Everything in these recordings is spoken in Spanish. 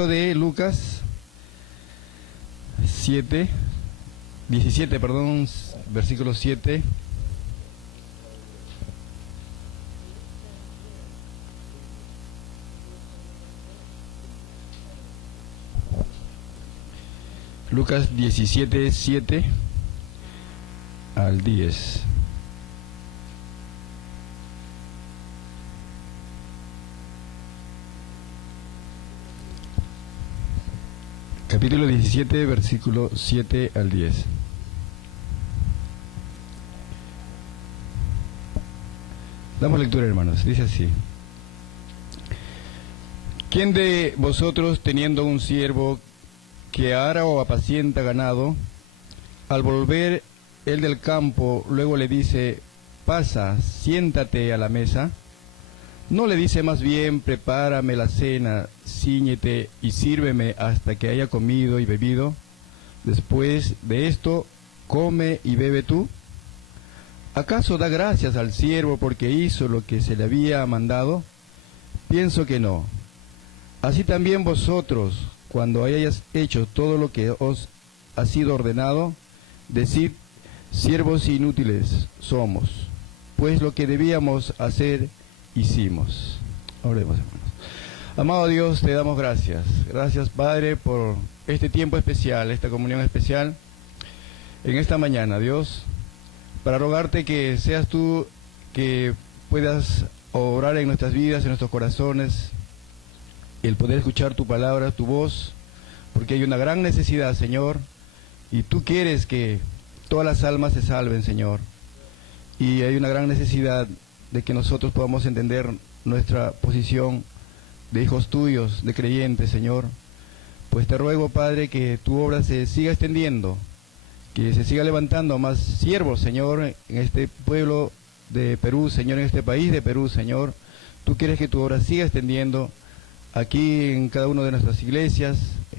libro de Lucas 17, versículo 7. Lucas 17, 7 al 10. Capítulo 17, versículo 7 al 10. Damos lectura, hermanos. Dice así: ¿Quién de vosotros, teniendo un siervo que ara o apacienta ganado, al volver él del campo, luego le dice: pasa, siéntate a la mesa? ¿No le dice más bien: prepárame la cena, cíñete y sírveme hasta que haya comido y bebido? Después de esto, come y bebe tú. ¿Acaso da gracias al siervo porque hizo lo que se le había mandado? Pienso que no. Así también vosotros, cuando hayáis hecho todo lo que os ha sido ordenado, decid: siervos inútiles somos, pues lo que debíamos hacer hicimos. Oremos, hermanos. Amado Dios, te damos gracias. Gracias, Padre, por este tiempo especial, esta comunión especial en esta mañana, Dios, para rogarte que seas tú que puedas obrar en nuestras vidas, en nuestros corazones, el poder escuchar tu palabra, tu voz, porque hay una gran necesidad, Señor, y tú quieres que todas las almas se salven, Señor, y hay una gran necesidad de que nosotros podamos entender nuestra posición de hijos tuyos, de creyentes, Señor. Pues te ruego, Padre, que tu obra se siga extendiendo, que se siga levantando más siervos, Señor, en este pueblo de Perú, Señor, en este país de Perú, Señor. Tú quieres que tu obra siga extendiendo aquí en cada una de nuestras iglesias,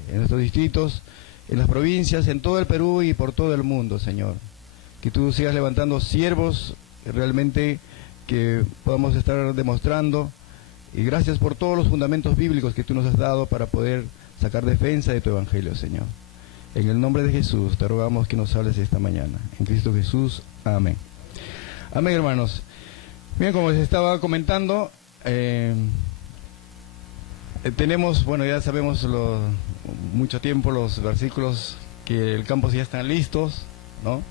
en nuestros distritos, en las provincias, en todo el Perú y por todo el mundo, Señor. Que tú sigas levantando siervos realmente que podamos estar demostrando, y gracias por todos los fundamentos bíblicos que tú nos has dado para poder sacar defensa de tu evangelio, Señor. En el nombre de Jesús te rogamos que nos hables esta mañana. En Cristo Jesús, amén. Amén, hermanos. Bien, como les estaba comentando, tenemos, bueno, ya sabemos mucho tiempo los versículos que el campo ya están listos, ¿no?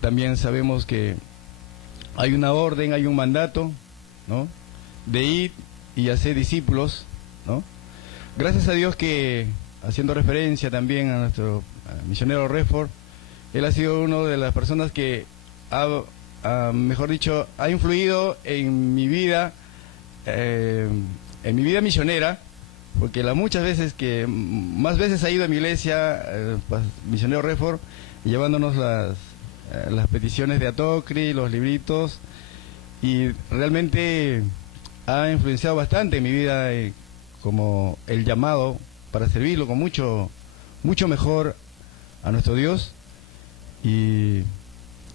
También sabemos que hay una orden, hay un mandato, ¿no?, de ir y hacer discípulos, ¿no? Gracias a Dios que, haciendo referencia también a nuestro misionero Redford, él ha sido una de las personas que mejor dicho, ha influido en mi vida misionera, porque muchas veces más veces ha ido a mi iglesia, misionero Redford, llevándonos las peticiones de Atocri, los libritos, y realmente ha influenciado bastante en mi vida, como el llamado para servirlo con mucho mejor a nuestro Dios, y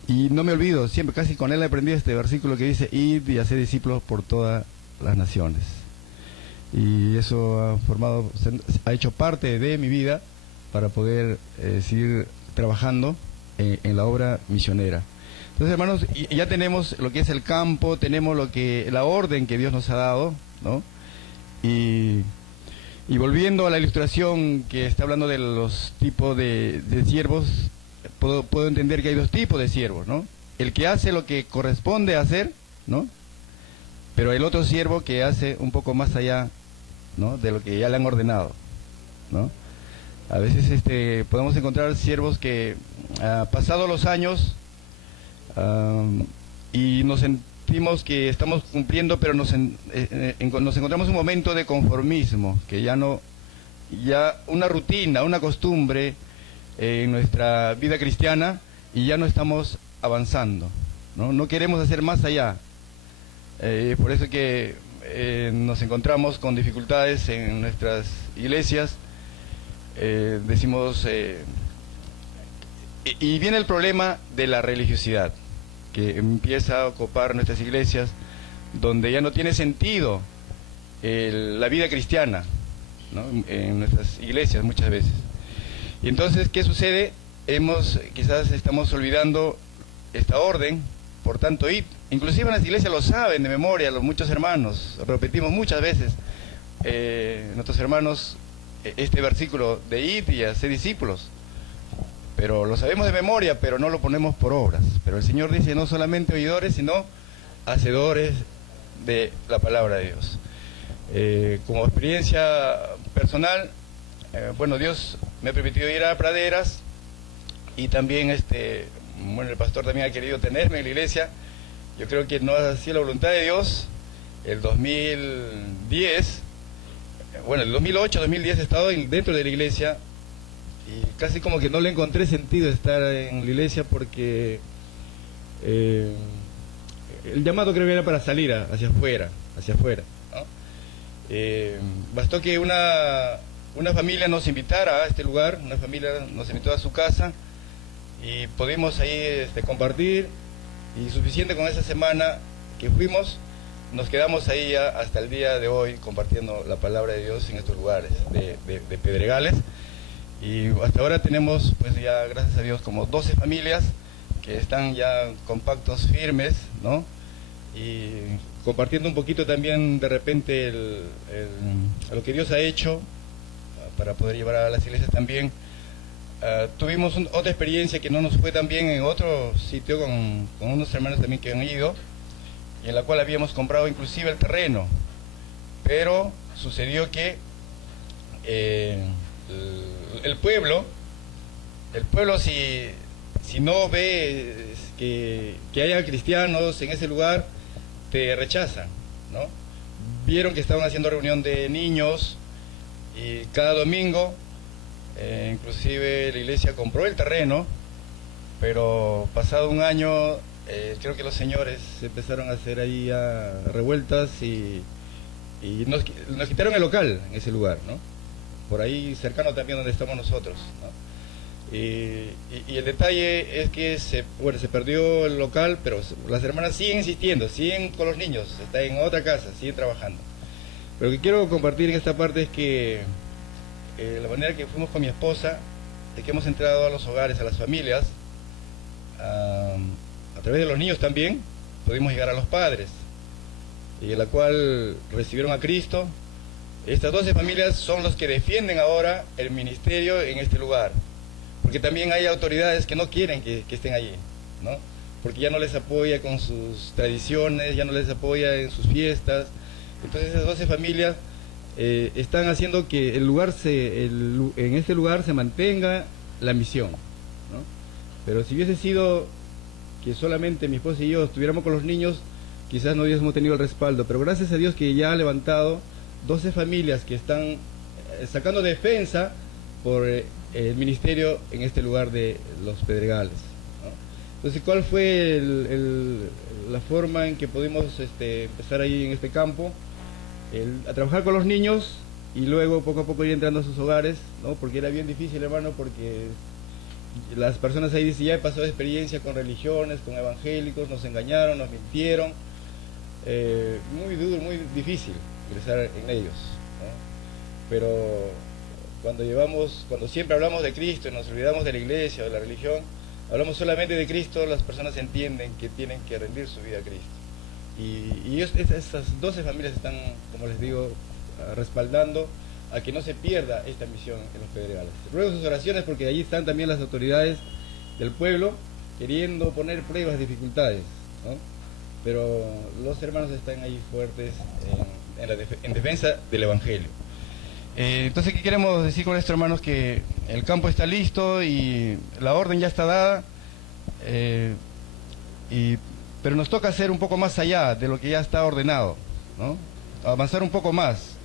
no me olvido, siempre casi con él he aprendido este versículo que dice: id y hacer discípulos por todas las naciones, y eso ha hecho parte de mi vida para poder seguir trabajando en la obra misionera. Entonces, hermanos, ya tenemos lo que es el campo, tenemos la orden que Dios nos ha dado, ¿no? Y volviendo a la ilustración que está hablando de los tipos de siervos, puedo entender que hay dos tipos de siervos, ¿no? El que hace lo que corresponde hacer, ¿no? Pero el otro siervo que hace un poco más allá, ¿no?, de lo que ya le han ordenado, ¿no? A veces podemos encontrar siervos que, pasados los años, y nos sentimos que estamos cumpliendo, pero nos encontramos un momento de conformismo, que ya una rutina, una costumbre en nuestra vida cristiana, y ya no estamos avanzando, no queremos hacer más allá. Por eso que nos encontramos con dificultades en nuestras iglesias. Y viene el problema de la religiosidad, que empieza a ocupar nuestras iglesias, donde ya no tiene sentido la vida cristiana, ¿no? En nuestras iglesias muchas veces. Y entonces, ¿qué sucede? Quizás estamos olvidando esta orden, por tanto, id. Inclusive en las iglesias lo saben de memoria, muchos hermanos, repetimos muchas veces, nuestros hermanos, este versículo de id y hacer discípulos. Pero lo sabemos de memoria, pero no lo ponemos por obras. Pero el Señor dice no solamente oidores, sino hacedores de la palabra de Dios. Como experiencia personal, bueno, Dios me ha permitido ir a praderas y también, bueno, el pastor también ha querido tenerme en la iglesia. Yo creo que no ha sido la voluntad de Dios. El 2010, bueno, el 2008, 2010 he estado dentro de la iglesia y casi como que no le encontré sentido estar en la iglesia porque el llamado creo que era para salir hacia afuera, ¿no? Bastó que una familia nos invitara a este lugar, una familia nos invitó a su casa y pudimos ahí compartir, y suficiente con esa semana que fuimos, nos quedamos ahí ya hasta el día de hoy compartiendo la palabra de Dios en estos lugares de Pedregales, y hasta ahora tenemos pues ya, gracias a Dios, como 12 familias que están ya compactos, firmes, ¿no? Y compartiendo un poquito también de repente lo que Dios ha hecho para poder llevar a las iglesias también. Tuvimos otra experiencia que no nos fue tan bien en otro sitio con unos hermanos también que han ido, y en la cual habíamos comprado inclusive el terreno, pero sucedió que el pueblo si no ve que haya cristianos en ese lugar, te rechazan, ¿no? Vieron que estaban haciendo reunión de niños y cada domingo, inclusive la iglesia compró el terreno, pero pasado un año creo que los señores empezaron a hacer ahí revueltas y nos quitaron el local en ese lugar, ¿no? Por ahí cercano también donde estamos nosotros, ¿no? Y el detalle es que se perdió el local, pero las hermanas siguen insistiendo, siguen con los niños, están en otra casa, siguen trabajando. Pero lo que quiero compartir en esta parte es que la manera que fuimos con mi esposa, de que hemos entrado a los hogares, a las familias, a través de los niños también, pudimos llegar a los padres, y en la cual recibieron a Cristo. Estas 12 familias son los que defienden ahora el ministerio en este lugar, porque también hay autoridades que no quieren que estén allí, ¿no? Porque ya no les apoya con sus tradiciones, ya no les apoya en sus fiestas. Entonces esas 12 familias están haciendo que en este lugar se mantenga la misión, ¿no? Pero si hubiese sido que solamente mi esposa y yo estuviéramos con los niños, quizás no hubiésemos tenido el respaldo, pero gracias a Dios que ya ha levantado 12 familias que están sacando defensa por el ministerio en este lugar de los Pedregales, ¿no? Entonces, ¿cuál fue la forma en que pudimos empezar ahí en este campo? A trabajar con los niños y luego poco a poco ir entrando a sus hogares, ¿no? Porque era bien difícil, hermano, porque las personas ahí dicen, ya he pasado experiencia con religiones, con evangélicos, nos engañaron, nos mintieron, muy duro, muy difícil ingresar en ellos, ¿no? Pero cuando siempre hablamos de Cristo y nos olvidamos de la iglesia o de la religión, hablamos solamente de Cristo, las personas entienden que tienen que rendir su vida a Cristo. Y estas 12 familias están, como les digo, respaldando a que no se pierda esta misión en los Pedregales. Ruego sus oraciones porque allí están también las autoridades del pueblo queriendo poner pruebas, dificultades, ¿no? Pero los hermanos están ahí fuertes en defensa del Evangelio. Entonces, ¿qué queremos decir con esto, hermanos? Que el campo está listo y la orden ya está dada, pero nos toca hacer un poco más allá de lo que ya está ordenado, ¿no? Avanzar un poco más.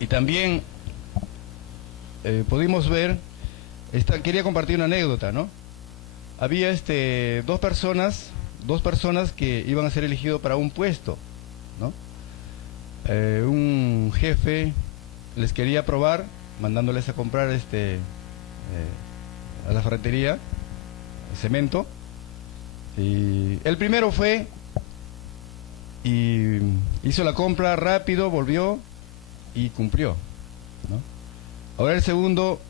Y también pudimos ver, quería compartir una anécdota, ¿no? Había dos personas que iban a ser elegidos para un puesto, ¿no? Un jefe les quería probar, mandándoles a comprar a la ferretería cemento, y el primero fue y hizo la compra rápido, volvió y cumplió, ¿no? Ahora el segundo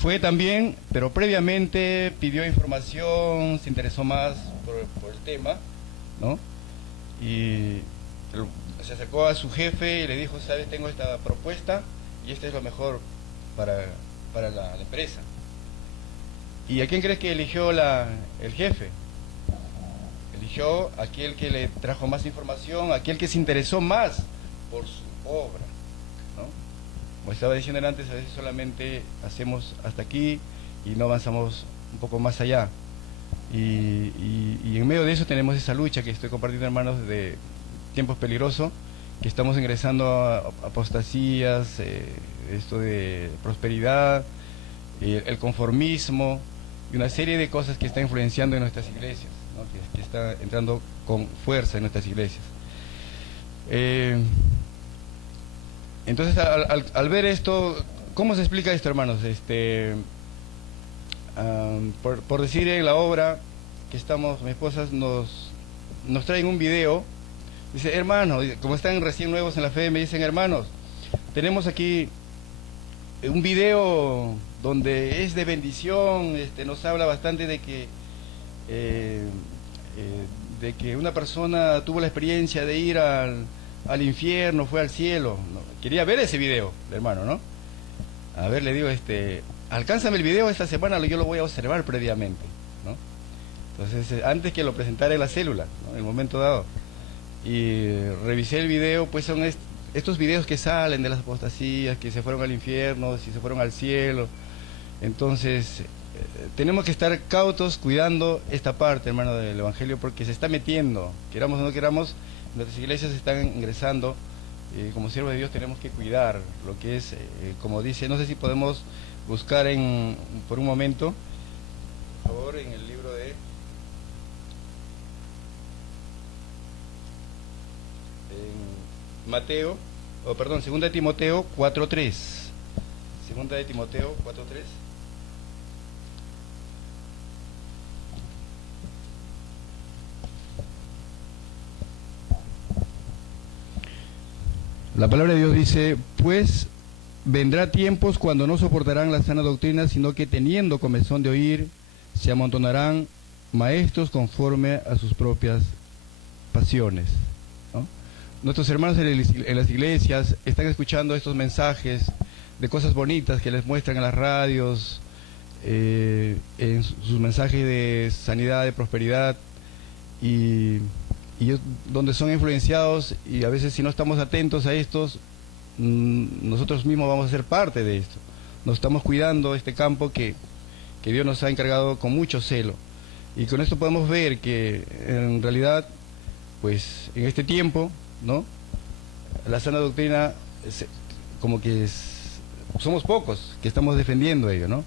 fue también, pero previamente pidió información, se interesó más por el tema, ¿no? Y se acercó a su jefe y le dijo, sabes, tengo esta propuesta y este es lo mejor para la empresa. ¿Y a quién crees que eligió el jefe? Eligió a aquel que le trajo más información, a aquel que se interesó más por su obra, ¿no? Como estaba diciendo antes, a veces solamente hacemos hasta aquí y no avanzamos un poco más allá. Y en medio de eso tenemos esa lucha que estoy compartiendo, hermanos, de tiempos peligrosos, que estamos ingresando a apostasías, esto de prosperidad, el conformismo y una serie de cosas que está influenciando en nuestras iglesias, ¿no? que está entrando con fuerza en nuestras iglesias. Entonces, al ver esto, ¿cómo se explica esto, hermanos? Por decir, en la obra que estamos, mi esposa nos traen un video. Dice, hermanos, como están recién nuevos en la fe, me dicen, hermanos, tenemos aquí un video donde es de bendición, nos habla bastante de que una persona tuvo la experiencia de ir al infierno, fue al cielo. ¿No? Quería ver ese video, hermano, ¿no? A ver, le digo, alcánzame el video esta semana, yo lo voy a observar previamente, ¿no? Entonces, antes que lo presentara en la célula, ¿no? En el momento dado. Y revisé el video, pues son estos videos que salen de las apostasías, que se fueron al infierno, si se fueron al cielo. Entonces, tenemos que estar cautos cuidando esta parte, hermano, del Evangelio, porque se está metiendo, queramos o no queramos, nuestras iglesias están ingresando. Como siervos de Dios tenemos que cuidar lo que es, como dice, no sé si podemos buscar por un momento, por favor, en el libro de Mateo, perdón, 2 de Timoteo 4:3. 2 de Timoteo 4:3. La palabra de Dios dice, pues vendrá tiempos cuando no soportarán la sana doctrina, sino que teniendo comezón de oír, se amontonarán maestros conforme a sus propias pasiones, ¿no? Nuestros hermanos en las iglesias están escuchando estos mensajes de cosas bonitas que les muestran en las radios, en sus mensajes de sanidad, de prosperidad, y donde son influenciados, y a veces si no estamos atentos a estos, nosotros mismos vamos a ser parte de esto. Nos estamos cuidando este campo que Dios nos ha encargado con mucho celo. Y con esto podemos ver que en realidad, pues en este tiempo, ¿no? La sana doctrina, como que somos pocos que estamos defendiendo ello, ¿no?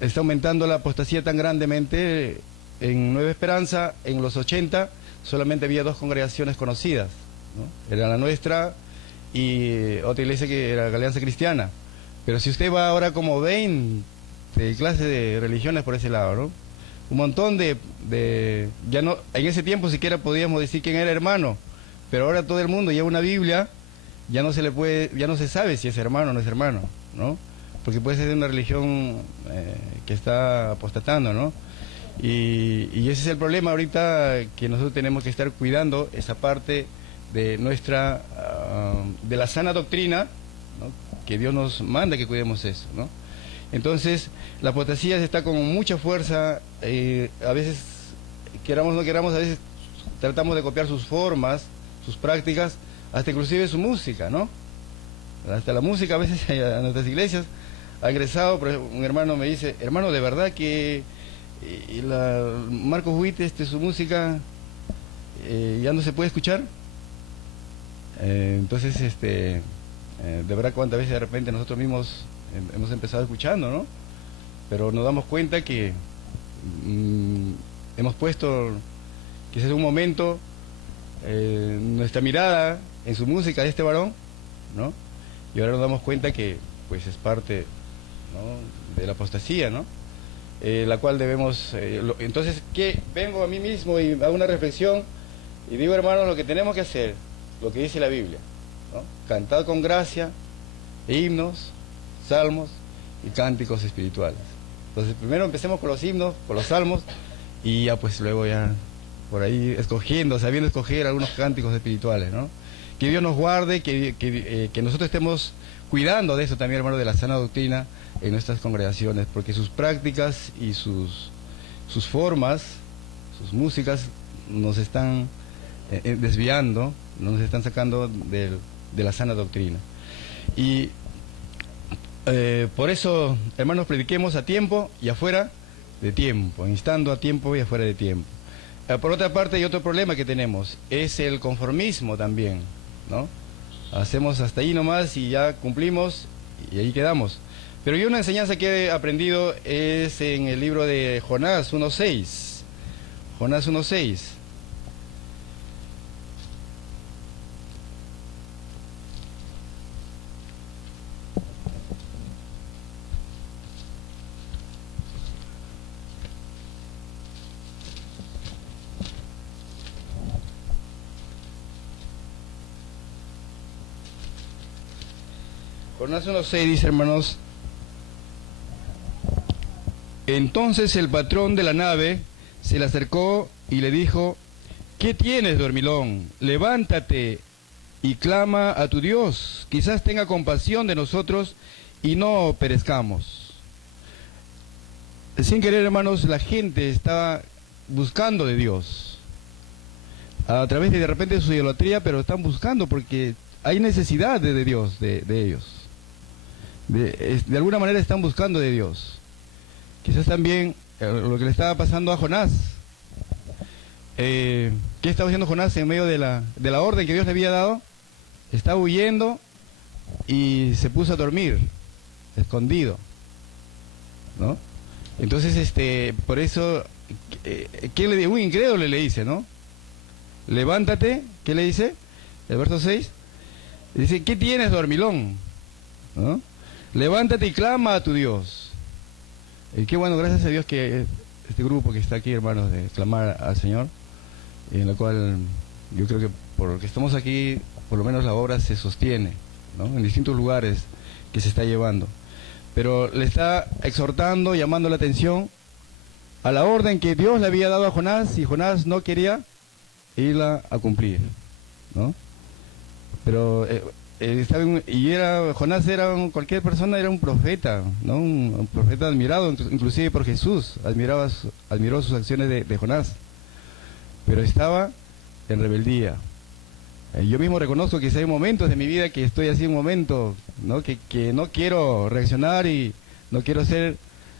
Está aumentando la apostasía tan grandemente. En Nueva Esperanza, en los 80, solamente había 2 congregaciones conocidas, ¿no? Era la nuestra y otra iglesia que era la Alianza Cristiana. Pero si usted va ahora como 20 clases de religiones por ese lado, ¿no? Un montón ya no, en ese tiempo siquiera podíamos decir quién era hermano, pero ahora todo el mundo lleva una Biblia, ya no se sabe si es hermano o no es hermano, ¿no? Porque puede ser de una religión que está apostatando, ¿no? Y ese es el problema ahorita, que nosotros tenemos que estar cuidando esa parte de de la sana doctrina, ¿no? Que Dios nos manda que cuidemos eso, ¿no? Entonces, la apostasía está con mucha fuerza, a veces, queramos o no queramos, a veces tratamos de copiar sus formas, sus prácticas, hasta inclusive su música, ¿no? Hasta la música a veces a nuestras iglesias ha ingresado, pero un hermano me dice, hermano, de verdad que Marcos Witt, su música ya no se puede escuchar. Entonces, de verdad, cuántas veces de repente nosotros mismos hemos empezado escuchando, ¿no? Pero nos damos cuenta que hemos puesto, quizás un momento, nuestra mirada en su música de este varón, ¿no? Y ahora nos damos cuenta que, pues, es parte, ¿no?, de la apostasía, ¿no? La cual debemos, entonces, que vengo a mí mismo y hago una reflexión y digo, hermanos, lo que tenemos que hacer, lo que dice la Biblia, ¿no? Cantad con gracia, himnos, salmos y cánticos espirituales. Entonces primero empecemos con los himnos, con los salmos, y ya pues luego ya por ahí escogiendo, sabiendo escoger algunos cánticos espirituales, ¿no? Que Dios nos guarde, que nosotros estemos cuidando de eso también, hermano, de la sana doctrina en nuestras congregaciones, porque sus prácticas y sus formas, sus músicas nos están desviando, nos están sacando de la sana doctrina. Y por eso, hermanos, prediquemos a tiempo y afuera de tiempo, instando a tiempo y afuera de tiempo. Por otra parte, hay otro problema que tenemos, es el conformismo también, ¿no? Hacemos hasta ahí nomás y ya cumplimos y ahí quedamos. Pero yo una enseñanza que he aprendido es en el libro de Jonás 1.6. Jonás 1.6. Jonás 1.6 dice, hermanos: entonces el patrón de la nave se le acercó y le dijo: ¿qué tienes, dormilón? Levántate y clama a tu Dios, quizás tenga compasión de nosotros y no perezcamos. Sin querer, hermanos, la gente está buscando de Dios, a través de repente su idolatría, pero están buscando porque hay necesidad de Dios, de ellos. De alguna manera están buscando de Dios. Quizás también lo que le estaba pasando a Jonás. ¿Qué estaba haciendo Jonás en medio de la orden que Dios le había dado? Estaba huyendo y se puso a dormir, escondido, ¿no? Entonces, por eso, ¿qué le dice? Un incrédulo le dice, ¿no? Levántate, ¿qué le dice? El verso 6, dice: ¿qué tienes, dormilón? ¿No? Levántate y clama a tu Dios. Y qué bueno, gracias a Dios que este grupo que está aquí, hermanos, de clamar al Señor, en la cual yo creo que por lo que estamos aquí, por lo menos la obra se sostiene, ¿no? En distintos lugares que se está llevando. Pero le está exhortando, llamando la atención a la orden que Dios le había dado a Jonás, y Jonás no quería irla a cumplir, ¿no? Pero Jonás era cualquier persona, era un profeta, ¿no? Un profeta admirado, inclusive por Jesús, admiró sus acciones de Jonás, pero estaba en rebeldía. Yo mismo reconozco que si hay momentos de mi vida que estoy así, un momento, ¿no? Que no quiero reaccionar y no quiero hacer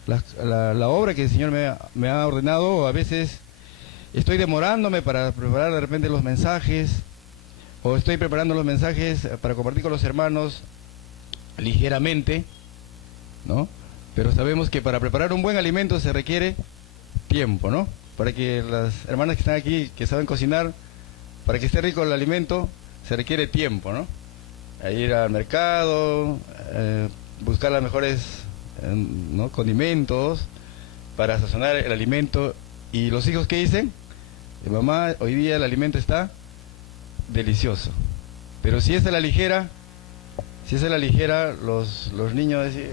la obra que el Señor me ha ordenado, o a veces estoy demorándome para preparar de repente los mensajes, o estoy preparando los mensajes para compartir con los hermanos ligeramente, ¿no? Pero sabemos que para preparar un buen alimento se requiere tiempo, ¿no? Para que las hermanas que están aquí, que saben cocinar, para que esté rico el alimento, se requiere tiempo, ¿no? Ir al mercado, buscar los mejores ¿no? condimentos para sazonar el alimento. Y los hijos, ¿qué dicen? Mamá, hoy día el alimento está delicioso. Pero si es a la ligera, los niños dicen: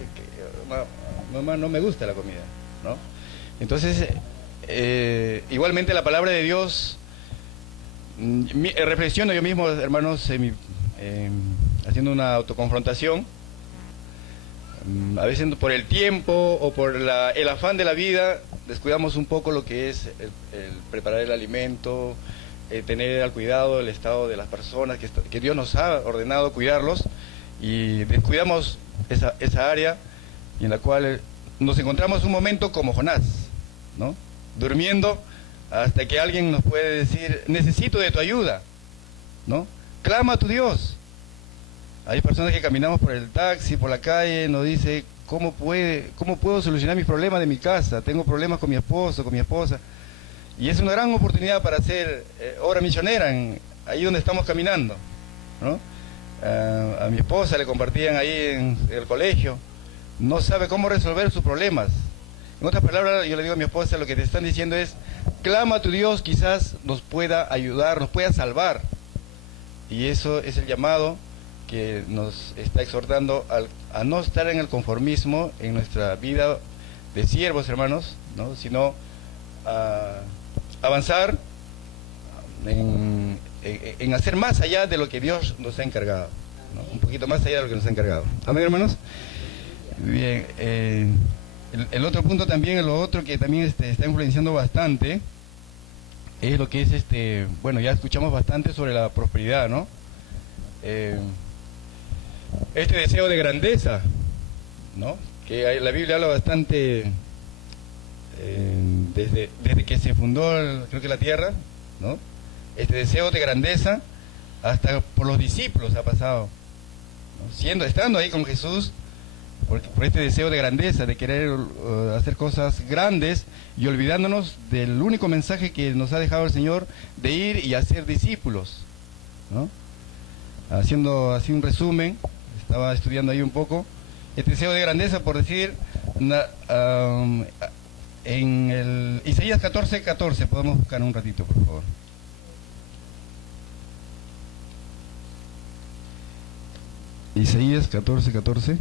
mamá, no me gusta la comida, ¿no? Entonces, igualmente la palabra de Dios, reflexiono yo mismo, hermanos, haciendo una autoconfrontación. A veces por el tiempo o por el afán de la vida descuidamos un poco lo que es el preparar el alimento, tener al cuidado el estado de las personas que Dios nos ha ordenado cuidarlos, y descuidamos esa área, y en la cual nos encontramos un momento como Jonás, ¿no? Durmiendo hasta que alguien nos puede decir: necesito de tu ayuda, ¿no? Clama a tu Dios. Hay personas que caminamos por el taxi, por la calle, nos dice: ¿cómo puedo solucionar mis problemas de mi casa? Tengo problemas con mi esposo, con mi esposa. Y es una gran oportunidad para hacer obra misionera ahí donde estamos caminando, ¿no? A mi esposa le compartían ahí en el colegio, no sabe cómo resolver sus problemas. En otras palabras, yo le digo a mi esposa, lo que te están diciendo es: clama a tu Dios, quizás nos pueda ayudar, nos pueda salvar. Y eso es el llamado que nos está exhortando a no estar en el conformismo en nuestra vida de siervos, hermanos, ¿no? Sino a avanzar en hacer más allá de lo que Dios nos ha encargado, ¿no? Un poquito más allá de lo que nos ha encargado. Amén, hermanos. Bien, el otro punto también, lo otro que también está influenciando bastante, es lo que es bueno, ya escuchamos bastante sobre la prosperidad, ¿no? Este deseo de grandeza, ¿no? Que la Biblia habla bastante desde que se fundó, creo que la tierra, ¿no? Este deseo de grandeza hasta por los discípulos ha pasado, ¿no? Estando ahí con Jesús, por este deseo de grandeza, de querer hacer cosas grandes y olvidándonos del único mensaje que nos ha dejado el Señor, de ir y hacer discípulos, ¿no? Haciendo así un resumen, estaba estudiando ahí un poco, este deseo de grandeza, por decir, en el Isaías 14:14, podemos buscar un ratito, por favor. Isaías 14:14.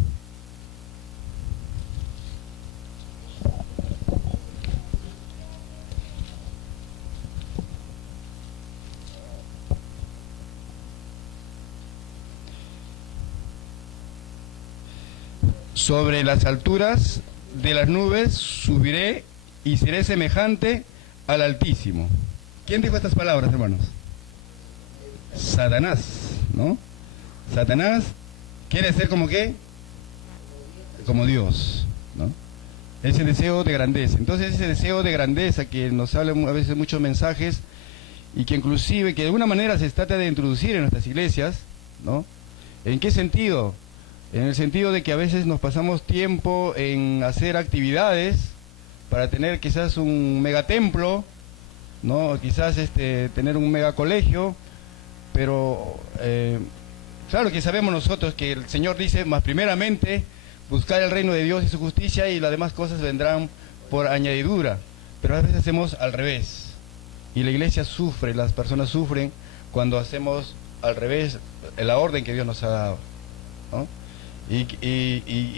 Sobre las alturas de las nubes subiré y seré semejante al Altísimo. ¿Quién dijo estas palabras, hermanos? Satanás, ¿no? Satanás quiere ser como qué? Como Dios, ¿no? Ese deseo de grandeza. Entonces ese deseo de grandeza que nos habla a veces muchos mensajes y que inclusive que de alguna manera se trata de introducir en nuestras iglesias, ¿no? ¿En qué sentido? En el sentido de que a veces nos pasamos tiempo en hacer actividades para tener quizás un megatemplo, ¿no? Quizás tener un megacolegio, pero claro que sabemos nosotros que el Señor dice, más primeramente buscar el reino de Dios y su justicia y las demás cosas vendrán por añadidura, pero a veces hacemos al revés y la iglesia sufre, las personas sufren cuando hacemos al revés la orden que Dios nos ha dado, ¿no? ¿Y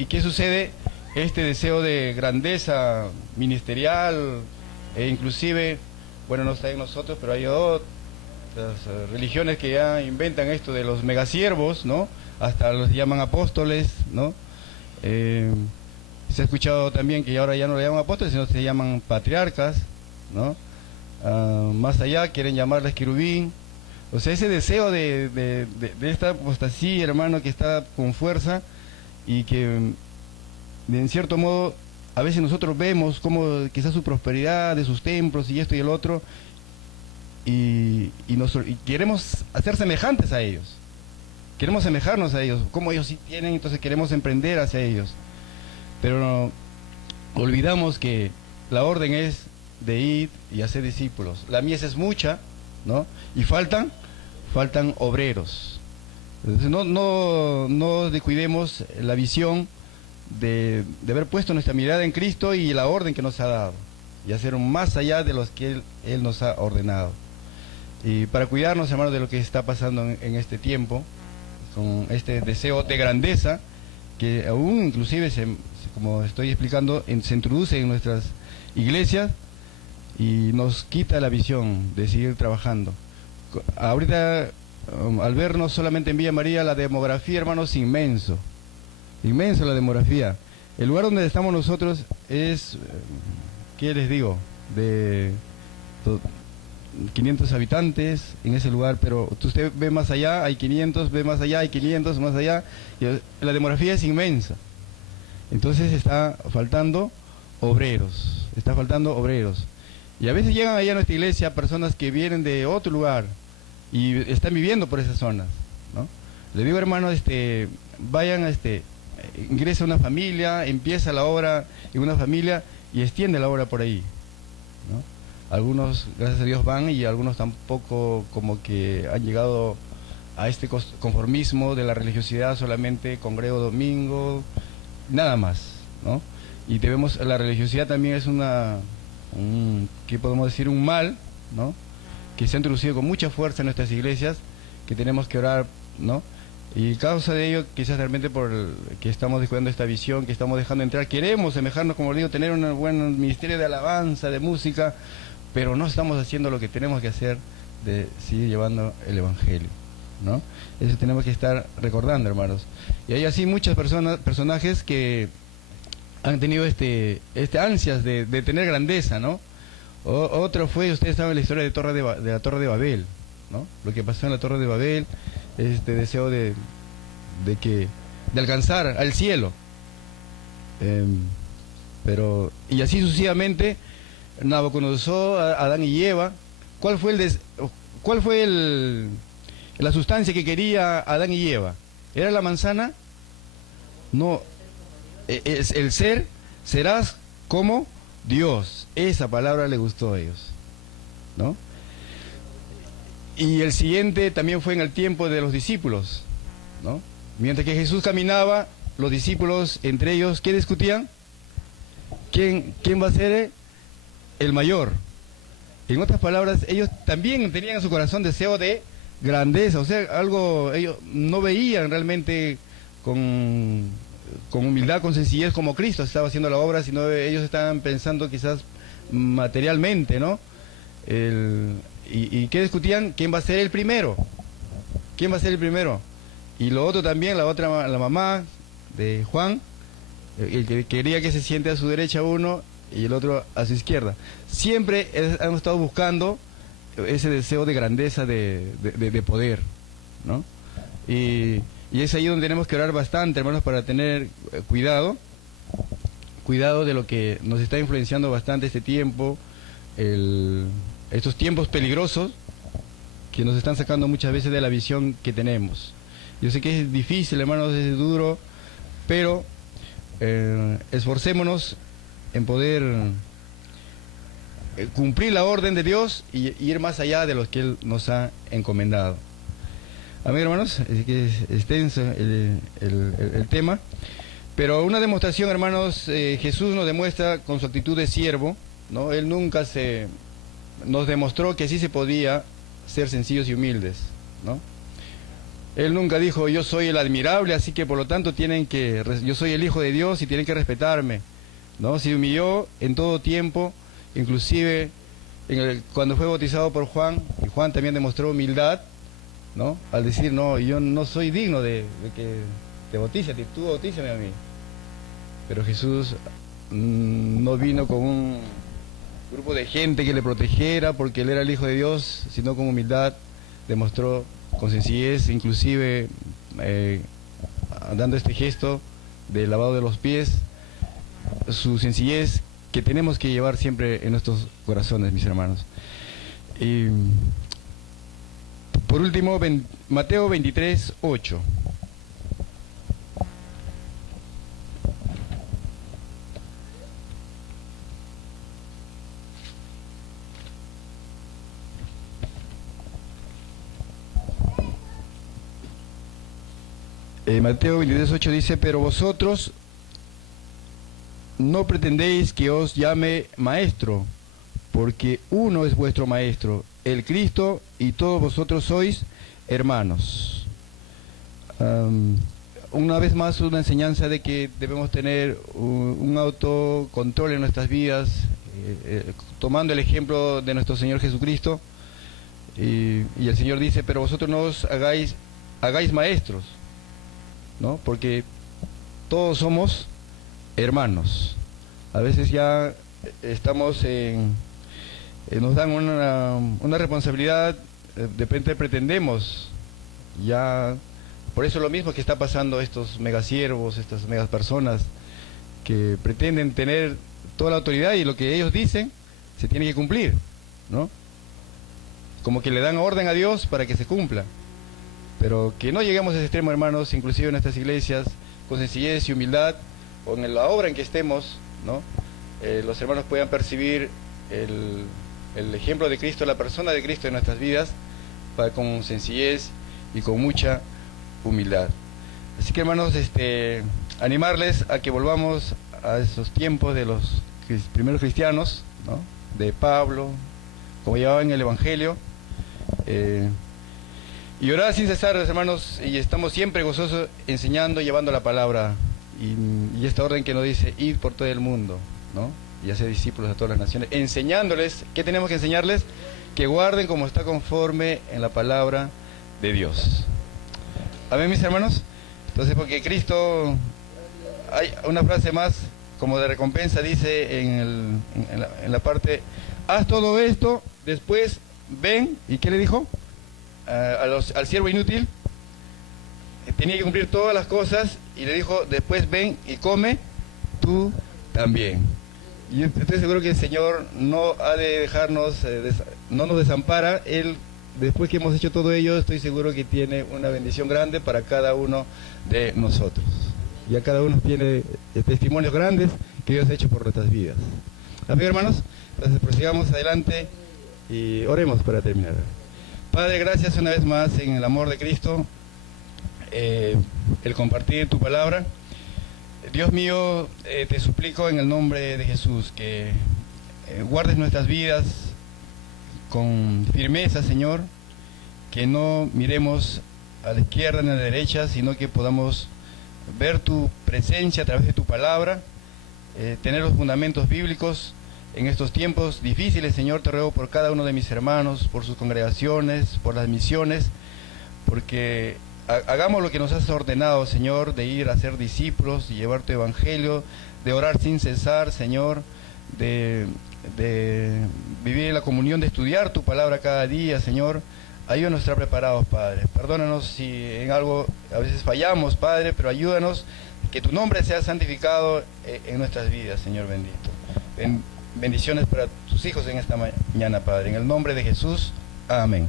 qué sucede? Este deseo de grandeza ministerial, e inclusive, bueno, no está en nosotros, pero hay otras religiones que ya inventan esto de los megasiervos, ¿no? Hasta los llaman apóstoles, ¿no? Se ha escuchado también que ahora ya no le llaman apóstoles, sino se llaman patriarcas, ¿no? Más allá quieren llamarles querubín. O sea, ese deseo de esta apostasía, hermano, que está con fuerza y que en cierto modo a veces nosotros vemos como quizás su prosperidad de sus templos y esto y el otro y queremos hacer semejantes a ellos, queremos semejarnos a ellos, como ellos sí tienen, entonces queremos emprender hacia ellos, pero no, olvidamos que la orden es de ir y hacer discípulos. La mies es mucha, ¿no? Y faltan obreros. Entonces no descuidemos la visión de haber puesto nuestra mirada en Cristo y la orden que nos ha dado, y hacer más allá de los que Él nos ha ordenado. Y para cuidarnos, hermanos, de lo que está pasando en este tiempo, con este deseo de grandeza, que aún inclusive, como estoy explicando, se introduce en nuestras iglesias y nos quita la visión de seguir trabajando. Ahorita, al ver no solamente en Villa María, la demografía, hermanos, inmenso la demografía. El lugar donde estamos nosotros es, ¿qué les digo? De 500 habitantes en ese lugar, pero usted ve más allá, hay 500, ve más allá, hay 500, más allá, y la demografía es inmensa. Entonces está faltando obreros. Y a veces llegan allá a nuestra iglesia personas que vienen de otro lugar y están viviendo por esas zonas, ¿no? Le digo, hermano, vayan, ingresa una familia, empieza la obra en una familia y extiende la obra por ahí, ¿no? Algunos, gracias a Dios, van y algunos tampoco, como que han llegado a este conformismo de la religiosidad, solamente congrego domingo, nada más, ¿no? Y la religiosidad también es ¿qué podemos decir? Un mal, ¿no? Que se ha introducido con mucha fuerza en nuestras iglesias, que tenemos que orar, ¿no? Y causa de ello, quizás realmente que estamos descuidando esta visión, que estamos dejando entrar, queremos semejarnos, como digo, tener un buen ministerio de alabanza, de música, pero no estamos haciendo lo que tenemos que hacer de seguir llevando el Evangelio, ¿no? Eso tenemos que estar recordando, hermanos. Y hay así muchas personajes que han tenido ansias de tener grandeza, ¿no? Otro fue, ustedes saben la historia de la Torre de Babel, ¿no? Lo que pasó en la Torre de Babel, este deseo de alcanzar al cielo. Y así sucesivamente, Nabucodonosor, Adán y Eva, ¿cuál fue la sustancia que quería Adán y Eva? ¿Era la manzana? No, es el serás como Dios. Esa palabra le gustó a ellos, ¿no? Y el siguiente también fue en el tiempo de los discípulos, ¿no? Mientras que Jesús caminaba, los discípulos entre ellos, ¿qué discutían? ¿Quién va a ser el mayor? En otras palabras, ellos también tenían en su corazón deseo de grandeza, o sea, algo ellos no veían realmente con humildad, con sencillez como Cristo estaba haciendo la obra, sino ellos estaban pensando quizás materialmente, ¿no? ¿Y qué discutían? ¿Quién va a ser el primero? ¿Quién va a ser el primero? Y lo otro también, la mamá de Juan, el que quería que se siente a su derecha uno y el otro a su izquierda. Siempre hemos estado buscando ese deseo de grandeza, de poder, ¿no? Y es ahí donde tenemos que orar bastante, hermanos, para tener cuidado de lo que nos está influenciando bastante este tiempo, estos tiempos peligrosos que nos están sacando muchas veces de la visión que tenemos. Yo sé que es difícil, hermanos, es duro, pero esforcémonos en poder cumplir la orden de Dios y ir más allá de lo que Él nos ha encomendado. Amén, hermanos, es que es extenso el tema, pero una demostración, hermanos, Jesús nos demuestra con su actitud de siervo, ¿no? Él nunca nos demostró que sí se podía ser sencillos y humildes, ¿no? Él nunca dijo, yo soy el admirable, así que por lo tanto yo soy el Hijo de Dios y tienen que respetarme, ¿no? Se humilló en todo tiempo, inclusive cuando fue bautizado por Juan, y Juan también demostró humildad, ¿no? Al decir, no, yo no soy digno de que te bautice, tú bautízame a mí. Pero Jesús no vino con un grupo de gente que le protegiera porque Él era el Hijo de Dios, sino con humildad demostró con sencillez, inclusive dando este gesto de lavado de los pies, su sencillez que tenemos que llevar siempre en nuestros corazones, mis hermanos. Y por último, Mateo 23, 8. Mateo 23, 8 dice, pero vosotros no pretendéis que os llame maestro, porque uno es vuestro maestro, el Cristo, y todos vosotros sois hermanos. Una vez más, una enseñanza de que debemos tener un autocontrol en nuestras vidas, tomando el ejemplo de nuestro Señor Jesucristo, y el Señor dice, pero vosotros no os hagáis maestros, ¿no? Porque todos somos hermanos. A veces ya estamos nos dan una responsabilidad, de repente pretendemos ya, por eso lo mismo que está pasando estos megasiervos, estas megas personas que pretenden tener toda la autoridad y lo que ellos dicen se tiene que cumplir, ¿no? Como que le dan orden a Dios para que se cumpla. Pero que no lleguemos a ese extremo, hermanos, inclusive en nuestras iglesias, con sencillez y humildad, o en la obra en que estemos, ¿no? Los hermanos puedan percibir el ejemplo de Cristo, la persona de Cristo en nuestras vidas, con sencillez y con mucha humildad. Así que, hermanos, animarles a que volvamos a esos tiempos de los primeros cristianos, ¿no? De Pablo, como llevaban el Evangelio, Y orad sin cesar, hermanos, y estamos siempre gozosos enseñando, llevando la palabra. Y esta orden que nos dice, id por todo el mundo, ¿no? Y hacer discípulos a todas las naciones, enseñándoles, ¿qué tenemos que enseñarles? Que guarden como está conforme en la palabra de Dios. Amén, mis hermanos. Entonces, porque Cristo, hay una frase más como de recompensa, dice en la parte, haz todo esto, después ven, ¿y qué le dijo? Al siervo inútil, tenía que cumplir todas las cosas, y le dijo, después ven y come tú también. Y estoy seguro que el Señor no ha de dejarnos, no nos desampara. Él, después que hemos hecho todo ello, estoy seguro que tiene una bendición grande para cada uno de nosotros. Ya cada uno tiene testimonios grandes que Dios ha hecho por nuestras vidas. Amén, hermanos. Entonces prosigamos adelante y oremos para terminar. Padre, gracias una vez más en el amor de Cristo, el compartir tu palabra. Dios mío, te suplico en el nombre de Jesús que guardes nuestras vidas con firmeza, Señor, que no miremos a la izquierda ni a la derecha, sino que podamos ver tu presencia a través de tu palabra, tener los fundamentos bíblicos en estos tiempos difíciles. Señor, te ruego por cada uno de mis hermanos, por sus congregaciones, por las misiones, porque hagamos lo que nos has ordenado, Señor, de ir a ser discípulos, de llevar tu evangelio, de orar sin cesar, Señor, de vivir en la comunión, de estudiar tu palabra cada día, Señor. Ayúdanos a estar preparados, Padre. Perdónanos si en algo a veces fallamos, Padre, pero ayúdanos, que tu nombre sea santificado en nuestras vidas, Señor bendito. Bendiciones para tus hijos en esta mañana, Padre. En el nombre de Jesús, amén.